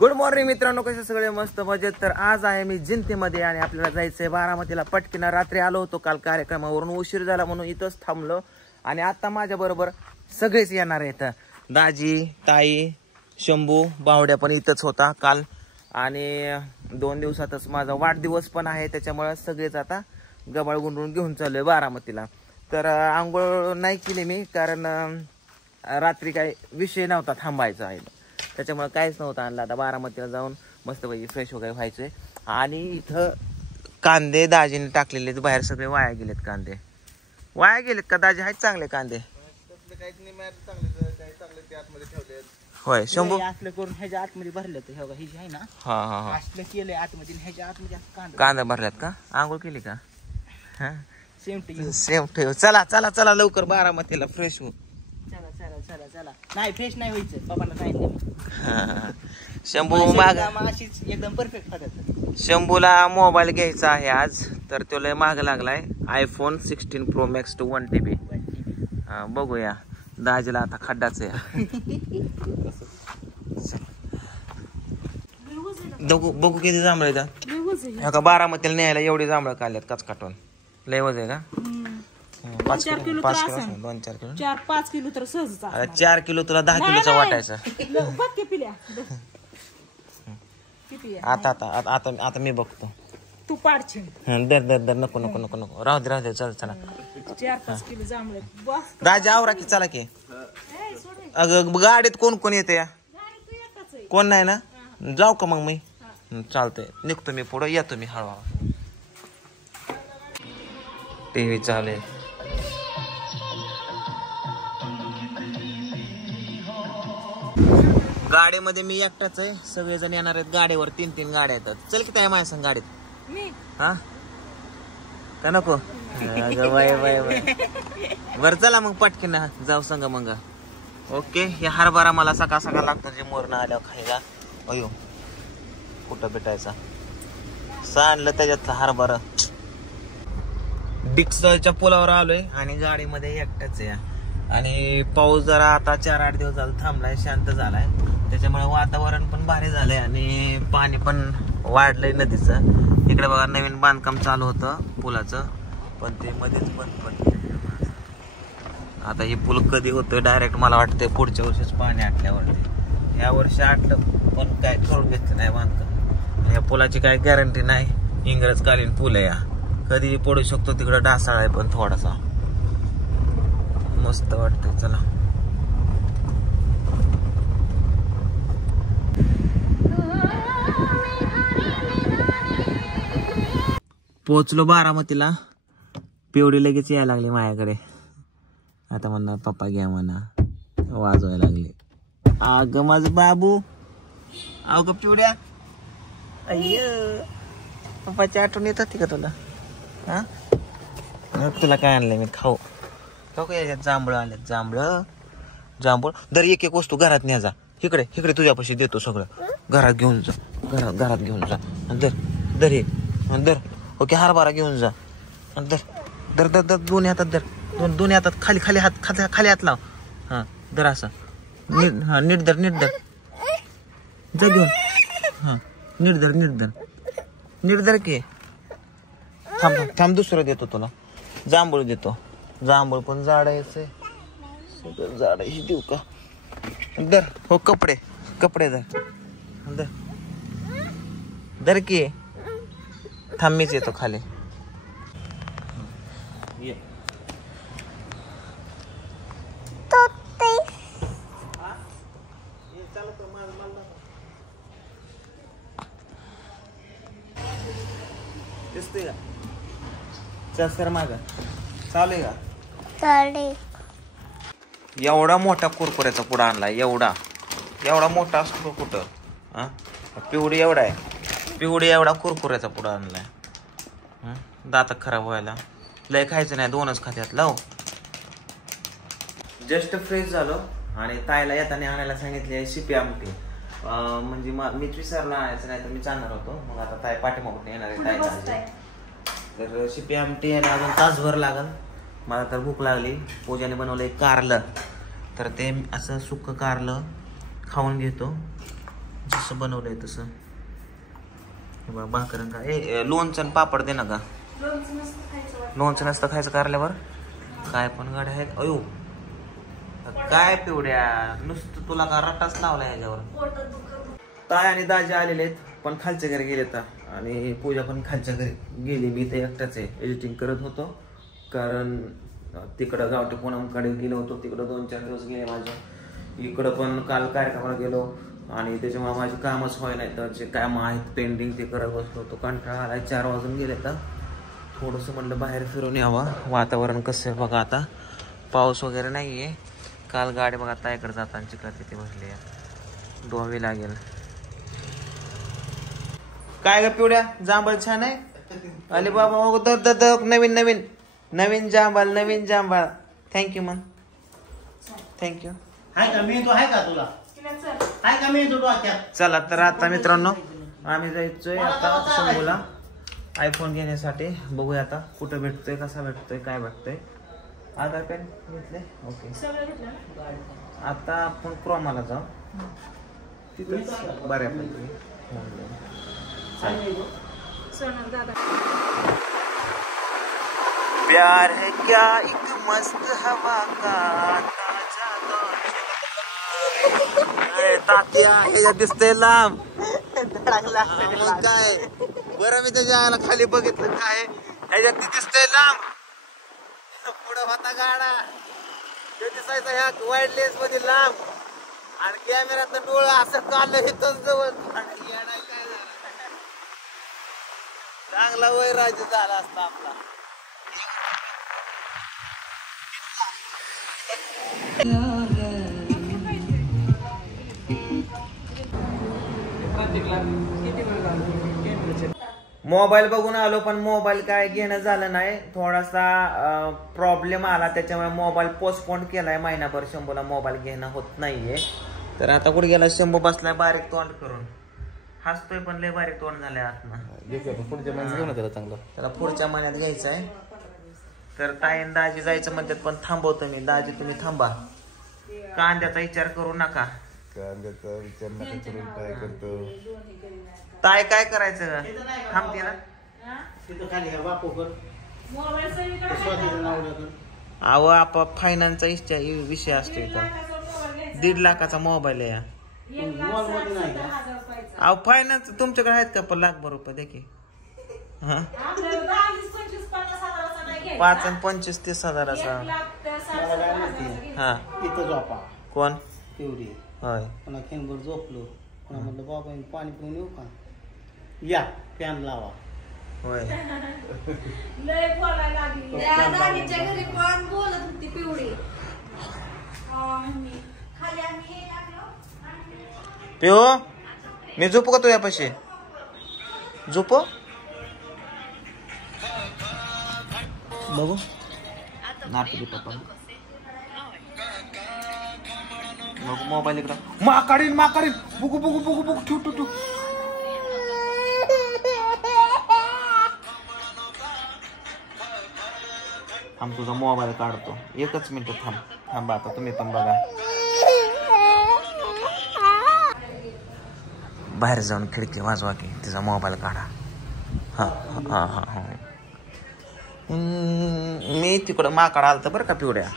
Good morning मित्रांनो, कसे सगळे मस्त मजेत. तर आज आहे मी जिंतीमध्ये आणि आपल्याला जायचंय बारामतीला. पटकीनं रात्री आलो होतो काल कार्यक्रमावरून, उशीर झाला म्हणून इथंच थांबलो. आणि आता माझ्या बरोबर सगळेच येणार आहेत. दाजी, ताई, शंभू, बावड्या पण इथंच होता काल. आणि 2 दिवसातच माझा वाढदिवस पण आहे, त्याच्यामुळे सगळेच आता गबाळ गुंडून घेऊन चाललोय बारामतीला. तर आंघोळ नाही केली मी, कारण रात्री काही विषय नव्हता थांबायचा आहे, त्याच्यामुळे काहीच नव्हतं आणलं. आता बारामतीला जाऊन मस्तपैकी फ्रेश वगैरे व्हायचंय. आणि इथं कांदे दाजीने टाकलेले बाहेर, सगळे वाया गेलेत. कांदे वाया गेलेत का दाजी? आहेत चांगले कांदे? होय शंभू, असलं करून ह्याच्या आतमध्ये भरलं तर हे आहे ना. हा हा हा, असलं केलंय आतमध्ये, ह्याच्या आतमध्ये कांदा भरल्यात का? आंघोळ केली का? सेम ठेव. चला चला चला लवकर बारामतीला फ्रेश होऊ. चला चला चला चला. नाही फ्रेश नाही व्हायचं, पप्पाला सांगितलं. शंभू माग अशीच एकदम परफेक्ट होतात. शंभूला मोबाईल घ्यायचा आहे आज, तर तो लय माग लागलाय. iPhone 16 Pro Max 1TB. बघूया. दाजीला आता खड्डाच आहे. बघू किती जांभळे का बारामतीला न्यायला. एवढी जांभळं काढल्यात काच काटून. लय वज आहे का? 2-4 किलो 4-5 किलो तर सहज. 4 किलो तुला 10 किलोचा वाटायचा. आता आता आता आता मी बघतो. तू पाडशील. दर दर दर. नको नको नको नको, राहू दे राहू दे. चल चला. 4-5 किलो जांभळे बस. राजा आवरा की, चला की. अगं गाडीत कोण कोण येते? कोण नाही ना? जाऊ का मग मी? चालतंय, निघतो मी पुढे. येतो मी हळूहळू. टीव्ही चालू आहे. गाडीमध्ये मी एकटाच आहे, सगळेजण येणार आहेत गाडीवर. 3-3 गाड्या येतात. चल की त्या माझ्या संग गाडीत. हा का नको? Bye bye bye. बर चला मग पटकीन जाऊ संग मग. ओके. हे हरभरा मला सकाळ सकाळ लागतो, जे मोरण आल्यावर खायला. अयो कुठं भेटायचा? सांडलं त्याच्यातला हरभरा. डिक्सच्या पुलावर आलोय आणि गाडीमध्ये एकटाच आहे. आणि पाऊस जरा आता 4-8 दिवस झाला थांबलाय, शांत झालाय. त्याच्यामुळे वातावरण पण भारी झालंय आणि पाणी पण वाढलंय नदीचं. इकडे बघा, नवीन बांधकाम चालू होतं पुलाचं, पण ते मध्येच बंद पडलं. आता हे पूल कधी होतोय डायरेक्ट मला वाटतंय पुढच्या वर्षीच पाणी आटल्यावरती. या वर्षी आटलं पण काय करून घेतलं नाही बांधकाम. या पुलाची काय गॅरंटी नाही. इंग्रजकालीन पूल आहे, कधी पडू शकतो. तिकडं ढासाळ आहे पण थोडासा. मस्त वाटतंय. चला पोचलो बारामतीला. पिवडी लगेच यायला लागली माझ्याकडे. आता म्हणणार पप्पा घ्या म्हणा, वाजवायला लागले. अग माझं बाबू. अग पिवड्या, अय्य पप्पाची आठवण येत होती का तुला? हा, तुला काय आणलंय मी खाऊ? याच्यात जांभळं आल्यात. जांभूळ दर एक एक वस्तू घरात न्या जा. इकडे इकडे तुझ्यापाशी देतो सगळं. घरात घेऊन जा, घरात घेऊन जा. दर दर हे दर. ओके, हरभरा घेऊन जा. दर दर दर दर. दोन्ही हातात दर. दोन्ही हातात खाली खाली हात, खाली हात लाव. हा दर असं. नीट. हा नीट दर, नीट दर. जा घेऊन. हा नीट दर, नीट दर की. थांब दुसरं देतो तुला. जांभूळ देतो. जांभूळ पण झाडायचंय, सगळं झाडायची. देऊ का? दर. हो कपडे दर दर की. थांब मीच येतो खाली. दिसतोय का? चल माग चालू आहे का? एवढा मोठा कुरकुऱ्याचा पुडा आणला. एवढा मोठा असतो कुठं? हा, पिवडी एवढा आहे. पिवडी एवढा कुरकुऱ्याचा पुडा आणलाय. दात खराब व्हायला. लय खायचं नाही, 2च खात्यात लाव. जस्ट फ्रेश झालो आणि ताईला येताना आणायला सांगितले शिपी आमटी. म्हणजे मीच विसरला आणायचं, नाही तर मी जाणार होतो. मग आता ताई पाठीमागून येणार आहे ताईला. तर शिपी आमटी आणि अजून तासभर लागल. मला तर भूक लागली. पूजाने बनवलंय कारलं, तर ते असं सुक्क कारलं खाऊन घेतो. जसं बनवलंय तसं. हे बघा भाकरं का लोणचं आणि पापड दे ना का. लोणचं नसतं खायचं कारल्यावर. काय पण गाड्या आहेत. अयो काय पिवड्या नुसतं तुला का रट्टाच लावला याच्यावर. ताय आणि दाजी आलेले आहेत पण खालच्या घरी गेले तर. आणि पूजा पण खालच्या घरी गेली. मी ते एकटाच आहे एडिटिंग करत होतो कारण तिकडं गावठी पूनमकडे गेलो होतो. तिकडं 2-4 दिवस गेले माझे. इकडं पण काल कार्यक्रमाला गेलो आणि त्याच्यामुळे माझे कामच व्हाय नाही. तर जे काम आहेत पेंडिंग ते करत बसलो होतो. कंटाळा आलाय. 4 वाजून गेले तर थोडंसं म्हणलं बाहेर फिरून यावं. वातावरण कसं आहे बघा. आता पाऊस वगैरे नाही आहे. काल गाडी बघा ताईकडे जाताना चिखलात किती भरली आहे. धुवावी लागेल. काय ग पिवड्या जांभळ छान आहे. अरे बाबा नवीन नवीन नवीन जांभळ नवीन जांभळ. थँक्यू मग थँक्यू. हाय का मी तो आहे का तुला हाय का मी तो डोक्यात. चला तर आता मित्रांनो आम्ही जायचोय आता शंभूला आयफोन घेण्यासाठी. बघूया आता कुठं भेटतोय कसा भेटतोय काय भेटतोय. आधार कार्ड घेतले ओके. आता आपण क्रोमाला जाऊ तिथंच बऱ्यापैकी. प्यार है क्या एक मस्त हवा का ताजा तात्या ह्याच्यात दिसतंय लांब. काय बरं मी त्याच्या आयला खाली बघितलं काय ह्याच्यात दिसतंय लांब. पुढं होता गाडा ते दिसायचा ह्या वाईड लेन्स मध्ये लांब आणि कॅमेऱ्याचं डोळं असं काढलं इथं जवळ. चांगला वैराज्य झाला असता आपला. मोबाईल बघून आलो पण मोबाईल काय घेणं झालं नाही. थोडासा प्रॉब्लेम आला त्याच्यामुळे मोबाईल पोस्टपोन केलाय महिनाभर. शंभूला मोबाईल घेणं होत नाहीये. तर आता कुठे गेला शंभू बसलाय बारीक तोंड करून. हसतोय पण लय बारीक तोंड झालंय आतनं. पुढच्या महिन्यात घेऊन त्याला चांगलं. त्याला पुढच्या महिन्यात घ्यायचं आहे. तर ताईन दाजी जायचं म्हणतात पण थांबवतो मी. दाजी तुम्ही थांबा. कांद्याचा विचार करू नका. कांद्याचा विचार नका करून काय करतो ताई काय करायचं थांबते ना. अहो आपा फायनान्सचा विषय असतो इथं. 1.5 लाखाचा मोबाईल आहे. अहो फायनान्स तुमच्याकडे आहेत का? 1 लाख रुपये देखील. हा 5 आणि 25 30 हजाराचा. हा कोण एवढी होय. पुन्हा खेळभर झोपलो. पुन्हा म्हटलं बाबा पाणी पिऊन येऊ का. या फॅन लावा. होय घरी पण बोलत होती पिवळी. पिओ मी झोपू का तुझ्यापाशी. झोपो बघू नाटकी पप्पा. मग मोबाईल इकडं माकाडीन बघू बघू बघू बघू ठेव ठेव. थांब तुझा मोबाईल काढतो. 1 मिनिट थांबा. आता तुम्ही पण बघा. बाहेर जाऊन खिडकी वाजवा की तिचा मोबाईल काढा. हा हा हा हा. मी तिकडं माकड आलतं बरं का पिवड्या.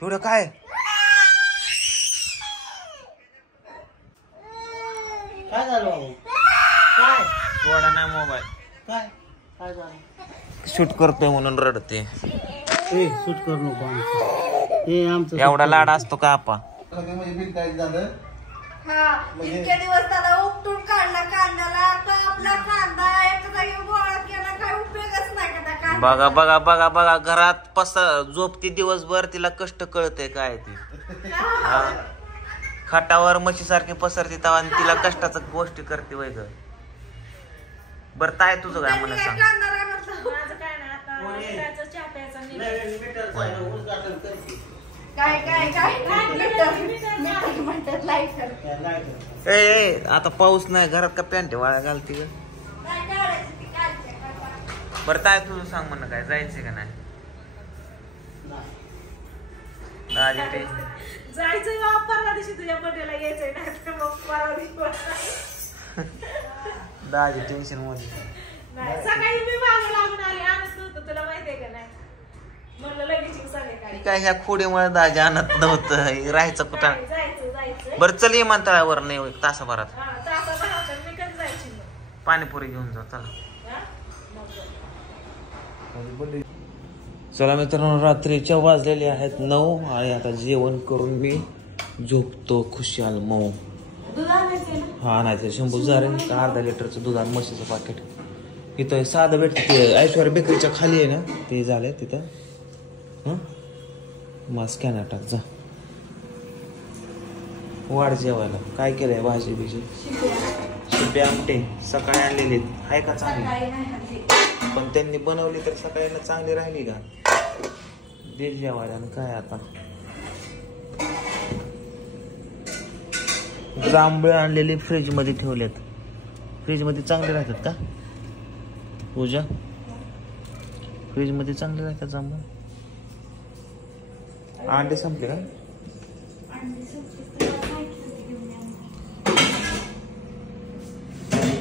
पिवड्या काय काय झालं बाबू. काय थोडा नाही मोबाईल. काय काय झालं. शूट करतोय म्हणून रडते. शूट करू नको आमचं. हे आमचं एवढा लाड असतो का आपा. म्हणजे बिल काय झालं. इतके दिवस त्याला उपटून काढला कांद्याला. तर आपला कांदा एका जागी गोळा केला. काय उपयोगच नाही का त्या कांद्याचा. बघा बघा बघा बघा घरात झोपती दिवसभर. तिला कष्ट कळते काय ती. खाटावर म्हशी सारखी पसरती तवा आणि तिला कष्टाचं गोष्टी करते वय ग. बरं ताय तुझं काय मला सांग. ए आता पाऊस नाही घरात का पॅन्ट वाळा घालती ग. बरं ताय तुझं सांग म्हणणं काय जायचंय का नाही? दाजी ते जायचंय बाबा, परवा दिवशी तुझ्या बर्थडेला यायचंय ना, तर मग परवा दिवशी दाजी टेन्शन मध्ये नाही. सकाळी मी मागे लागून आले, आणत नव्हतं, तुला माहितीये का नाही? म्हणलं लगेच संध्याकाळी काय ह्या खोडीमुळे दाजी आणत नव्हतं. राहायचं कुठं? जायचं बरं चल विमानतळावर नाही एक तासाभरात. तासाभरात मी कधी जायची मग? पाणीपुरी घेऊन जाऊ चला. हा? मग चला मित्रांनो, रात्रीच्या वाजलेले आहेत 9 आणि आता जेवण करून मी झोपतो खुशाल मऊ. दूध आणायचंय ना? हा नाही शंभू झाले का अर्धा लिटरचं दूध आणि म्हशीचं पाकिट इथं साधं भेटतं. ते ऐश्वर्या बेकरीच्या खाली आहे ना, ते झालंय तिथं. मग स्कॅनर टाक जा. वाढ जेवायला काय केलंय? भाजी बिजी शिपे आमटे सकाळी आणलेले आहे का चांगली? पण त्यांनी बनवली तर सकाळी चांगली राहिली का? दे जेवायला. काय आता जांभळे आणलेले फ्रीज मध्ये ठेवलेत. फ्रीज मध्ये चांगले राहतात का पूजा? फ्रीज मध्ये चांगले राहतात जांभळे? अंडे संपले का?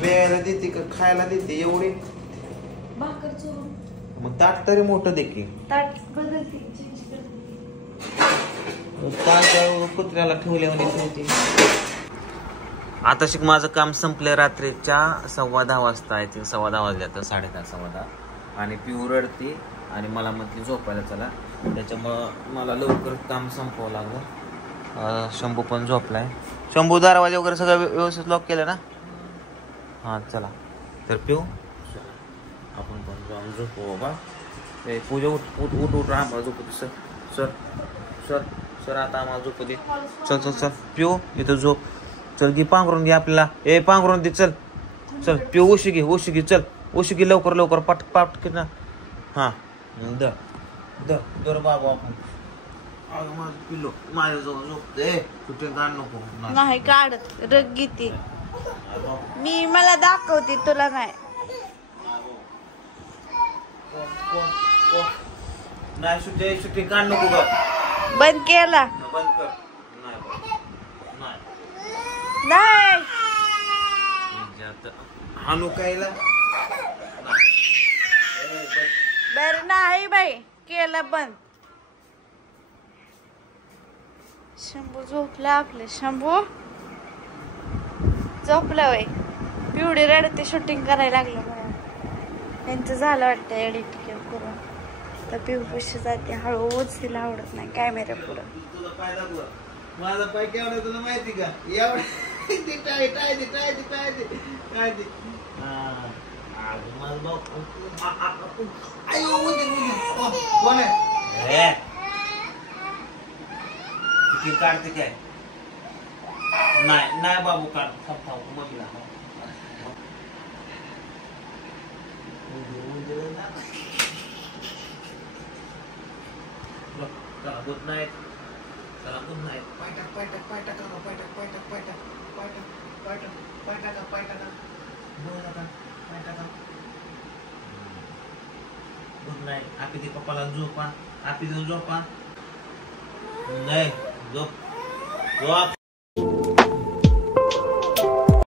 प्यायला देते का खायला देते एवढे? भाकर चुरून मग ताट तरी मोठं दे की. ताट बदलते, चेंज करते. ताट कुत्र्याला ठेवल्यावर ठेवते. आता शिक माझं काम संपलं. रात्रीच्या 10:15 वाजता आहे ते. 10:15 वाजले तर 10:30 10:15. आणि पिऊ रडते आणि मला म्हटली झोपायला चला. त्याच्यामुळं मला लवकर काम संपवावं लागलं. शंभू पण झोपलाय. शंभू दरवाजा वगैरे सगळं व्यवस्थित लॉक केलं ना? हां चला तर पिऊ आपण पण जाऊन झोपू बाबा. पूजा उठ उठ उठ उठ. आम्हाला झोपू दे. सर सर सर सर आता आम्हाला झोपू दे. चल चल चल पिऊ इथं झोप. चल घे पांघरून घे आपल्याला. पांघरून दे. चल चल पिऊ उशी घे उशी घे. चल उशी घे लवकर लवकर पट पाट की ना. हां द द दर बाबा आपण. अगं माझं पिल्लो माझ्याजवळ झोपते. कुठे गाण नको. नाही काढत रग घेते मी. मला दाखवते तुला नाही. नाही सुट्टी सुट्टी काढ नको ग. बंद केला. बंद कर. नाही हानू कायला बर नाही बाई केलं बंद. शंभू झोपला. आपले शंभू झोपला बाई. पिवडी रडते शूटिंग करायला लागलं म्हणून. त्यांचं झालं वाटतं एडिटिंग करून. तर पिऊ पैसे जाते हळूच. तिला आवडत नाही कॅमेरा पुढं. तुझा पाय दाखव. माझा पाय केवढा तुला माहिती का? एवढा टाय टाय दे टाय दे टाय दे टाय दे. कोण आहे? तिकीट काढते काय? नाही नाही बाबू काढ. मम्मीला गुड नाईट. चला गुड नाईट. पायटा पायटा पायटा का पायटा पायटा पायटा पायटा पायटा पायटा का पायटा का बोला का पायटा का. Good night. आपी दे पप्पाला झोपा. आपी दे झोपा. नाही झोप झोप.